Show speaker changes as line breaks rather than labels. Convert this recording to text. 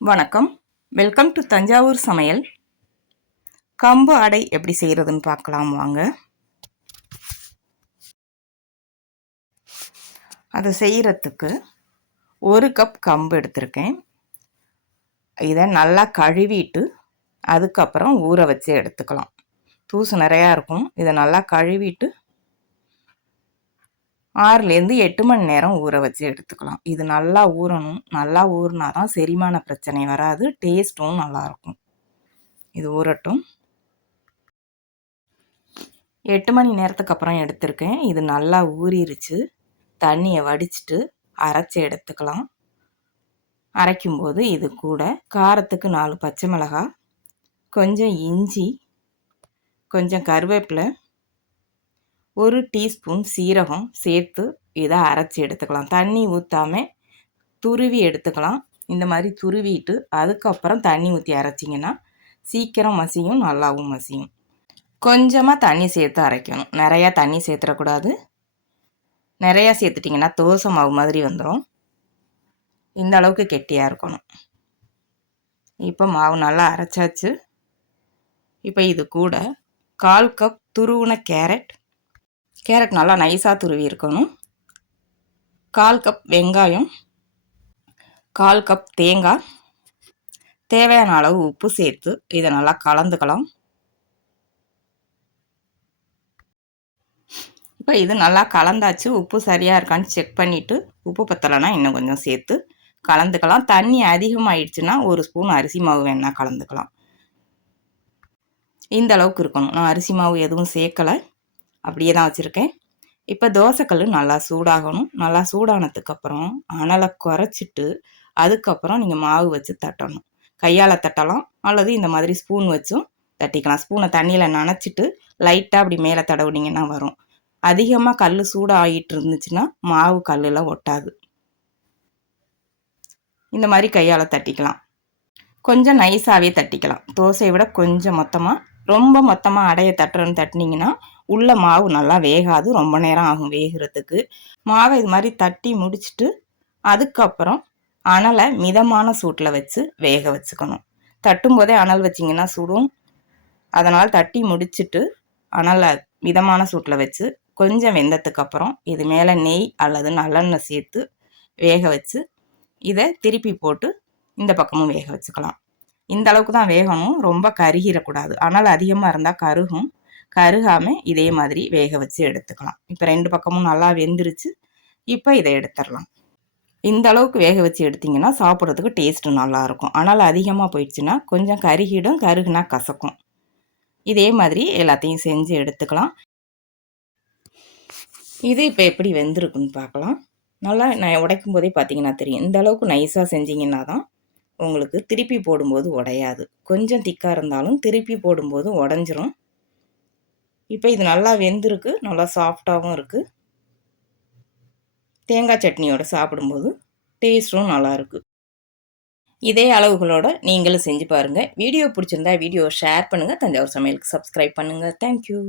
வணக்கம். Welcome to Thanjavur சமையல். கம்பு அடை எப்படி செய்கிறதுன்னு பார்க்கலாம் வாங்க. அதை செய்கிறதுக்கு ஒரு கப் கம்பு எடுத்திருக்கேன். இதை நல்லா கழுவிட்டு அதுக்கப்புறம் ஊற வச்சு எடுத்துக்கலாம். தூசு நிறையா இருக்கும். இதை நல்லா கழுவிட்டு ஆறுலேருந்து எட்டு மணி நேரம் ஊற வச்சு எடுத்துக்கலாம். இது நல்லா ஊறணும். நல்லா ஊறினா தான் செரிமான பிரச்சனை வராது. டேஸ்ட்டும் நல்லாயிருக்கும். இது ஊறட்டும். எட்டு மணி நேரத்துக்கு அப்புறம் எடுத்திருக்கேன். இது நல்லா ஊறிடுச்சு தண்ணியை வடிச்சிட்டு அரைச்சி எடுத்துக்கலாம். அரைக்கும்போது இது கூட காரத்துக்கு நாலு பச்சை மிளகாய் கொஞ்சம் இஞ்சி கொஞ்சம் கருவேப்பிலை ஒரு டீஸ்பூன் சீரகம் சேர்த்து இதை அரைச்சி எடுத்துக்கலாம். தண்ணி ஊற்றாமல் துருவி எடுத்துக்கலாம். இந்த மாதிரி துருவிட்டு அதுக்கப்புறம் தண்ணி ஊற்றி அரைச்சிங்கன்னா சீக்கிரம் மசியும் நல்லாவும் மசியும். கொஞ்சமாக தண்ணி சேர்த்து அரைக்கணும். நிறையா தண்ணி சேர்த்துடக்கூடாது. நிறையா சேர்த்துட்டிங்கன்னா தோசை மாவு மாதிரி வந்துடும் இந்த அளவுக்கு கெட்டியாக இருக்கணும். இப்போ மாவு நல்லா அரைச்சாச்சு. இப்போ இது கூட கால் கப் துருவின கேரட் கேரட் நல்லா நைஸாக துருவி இருக்கணும். கால் கப் வெங்காயம் கால் கப் தேங்காய் தேவையான அளவு உப்பு சேர்த்து இதை நல்லா கலந்துக்கலாம். இப்போ இது நல்லா கலந்தாச்சு உப்பு சரியாக இருக்கான்னு செக் பண்ணிவிட்டு உப்பு பத்தலைன்னா இன்னும் கொஞ்சம் சேர்த்து கலந்துக்கலாம். தண்ணி அதிகமாகிடுச்சுன்னா ஒரு ஸ்பூன் அரிசி மாவு வேணால் கலந்துக்கலாம். இந்த அளவுக்கு இருக்கணும். நான் அரிசி மாவு எதுவும் சேர்க்கலை. அப்படியே தான் வச்சுருக்கேன். இப்போ தோசைக்கல் நல்லா சூடாகணும். நல்லா சூடானதுக்கப்புறம் அனலை குறைச்சிட்டு அதுக்கப்புறம் நீங்கள் மாவு வச்சு தட்டணும். கையால் தட்டலாம். அல்லது இந்த மாதிரி ஸ்பூன் வச்சும் தட்டிக்கலாம். ஸ்பூனை தண்ணியில் நனைச்சிட்டு லைட்டாக அப்படி மேலே தடவுனீங்கன்னா வரும். அதிகமாக கல் சூடாகிட்டு இருந்துச்சுன்னா மாவு கல்லில் ஒட்டாது. இந்த மாதிரி கையால் தட்டிக்கலாம். கொஞ்சம் நைஸாகவே தட்டிக்கலாம். தோசையை விட கொஞ்சம் மொத்தமாக ரொம்ப மொத்தமாக அடைய தட்டுறன்னு தட்டினீங்கன்னா உள்ள மாவு நல்லா வேகாது. ரொம்ப நேரம் ஆகும் வேகிறதுக்கு. மாவை இது மாதிரி தட்டி முடிச்சுட்டு அதுக்கப்புறம் அனலை மிதமான சூட்டில் வச்சு வேக வச்சுக்கணும். தட்டும் போதே அனல் வச்சிங்கன்னா சுடும். அதனால் தட்டி முடிச்சுட்டு அனலை மிதமான சூட்டில் வச்சு கொஞ்சம் வெந்ததுக்கு அப்புறம் இது மேலே நெய் அல்லது நல்லெண்ணெய் சேர்த்து வேக வச்சு இதை திருப்பி போட்டு இந்த பக்கமும் வேக வச்சுக்கலாம். இந்த அளவுக்கு தான் வேகணும். ரொம்ப கருகிடக்கூடாது. ஆனால் அதிகமாக இருந்தால் கருகும். கருகாமல் இதே மாதிரி வேக வச்சு எடுத்துக்கலாம். இப்போ ரெண்டு பக்கமும் நல்லா வெந்துருச்சு. இப்போ இதை எடுத்துடலாம். இந்த அளவுக்கு வேக வச்சு எடுத்திங்கன்னா சாப்பிட்றதுக்கு டேஸ்ட்டு நல்லாயிருக்கும் ஆனால் அதிகமாக போயிடுச்சுன்னா கொஞ்சம் கருகிடும் கருகுனா கசக்கும். இதே மாதிரி எல்லாத்தையும் செஞ்சு எடுத்துக்கலாம். இது இப்போ எப்படி வெந்திருக்குன்னு பார்க்கலாம். நல்லா நான் உடைக்கும் போதே பார்த்தீங்கன்னா தெரியும். இந்த அளவுக்கு நைஸாக செஞ்சிங்கன்னா தான் உங்களுக்கு திருப்பி போடும்போது உடையாது. கொஞ்சம் திக்காக இருந்தாலும் திருப்பி போடும்போது உடஞ்சிரும். இப்போ இது நல்லா வெந்திருக்கு நல்லா சாஃப்டாகவும் இருக்குது தேங்காய் சட்னியோடு சாப்பிடும்போது டேஸ்ட்டும் நல்லாயிருக்கு இதே அளவுகளோட நீங்களும் செஞ்சு பாருங்கள் வீடியோ பிடிச்சிருந்தா வீடியோ ஷேர் பண்ணுங்கள் தஞ்சாவூர் சமையலுக்கு சப்ஸ்கிரைப் பண்ணுங்கள் தேங்க்யூ